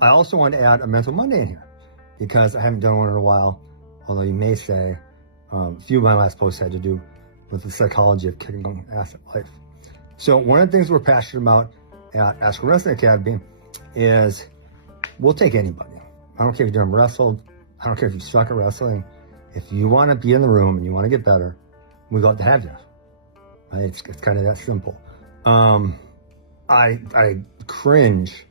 I also want to add a Mental Monday in here because I haven't done one in a while, although you may say a few of my last posts had to do with the psychology of kicking asset life. So one of the things we're passionate about at Askren Wrestling Academy is we'll take anybody. I don't care if you've done wrestled. I don't care if you suck at wrestling. If you want to be in the room and you want to get better, we'd love to have you. Right? It's kind of that simple. I cringe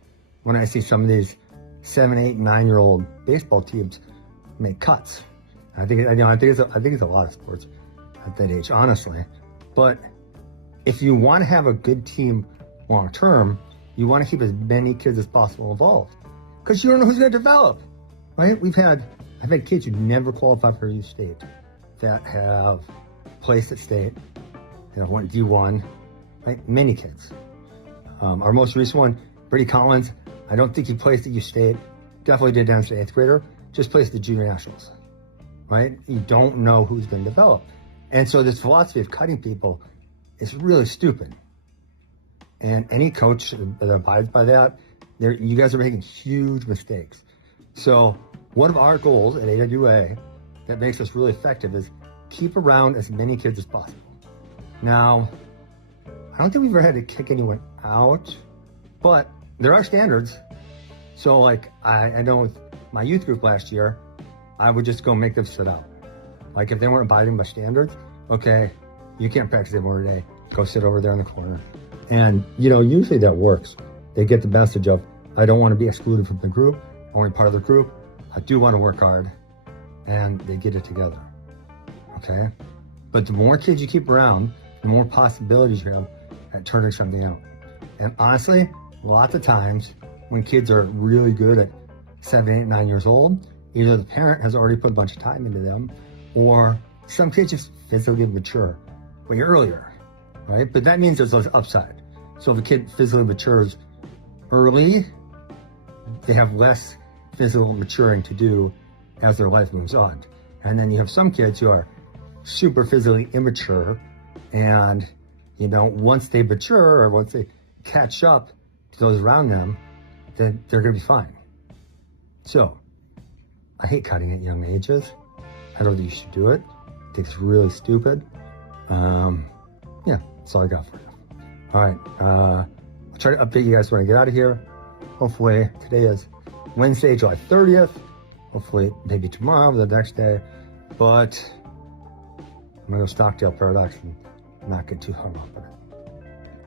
when I see some of these 7, 8, 9-year-old baseball teams make cuts. I think it's a lot of sports at that age, honestly. But if you want to have a good team long term, you want to keep as many kids as possible involved because you don't know who's going to develop, right? I've had kids who never qualified for youth state that have placed at state, went D1, right? Many kids. Our most recent one, Brady Collins, I don't think he placed at youth state. Definitely did down to 8th grader. Just placed at junior nationals, right? You don't know who's going to develop. And so this philosophy of cutting people is really stupid. And any coach that abides by that, you guys are making huge mistakes. So one of our goals at AWA that makes us really effective is keep around as many kids as possible. Now, I don't think we've ever had to kick anyone out, but there are standards. So like, I know with my youth group last year, I would just go make them sit out. Like if they weren't abiding by standards, okay, you can't practice anymore today. Go sit over there in the corner. And usually that works. They get the message of, I don't want to be excluded from the group, only part of the group. I do want to work hard, and they get it together, okay? But the more kids you keep around, the more possibilities you have at turning something out. And honestly, lots of times when kids are really good at 7, 8, 9 years old, either the parent has already put a bunch of time into them, or some kids just physically mature way earlier, right? But that means there's an upside. So if a kid physically matures early, they have less physical maturing to do as their life moves on. And then you have some kids who are super physically immature, and once they mature or once they catch up to those around them, then they're going to be fine. So I hate cutting at young ages. I don't think you should do it. I think it's really stupid. Yeah, that's all I got for you. All right, I'll try to update you guys when I get out of here. Hopefully today is Wednesday, July 30th. Hopefully maybe tomorrow or the next day. But I'm gonna go Stockdale Paradox and not get too hung up on it.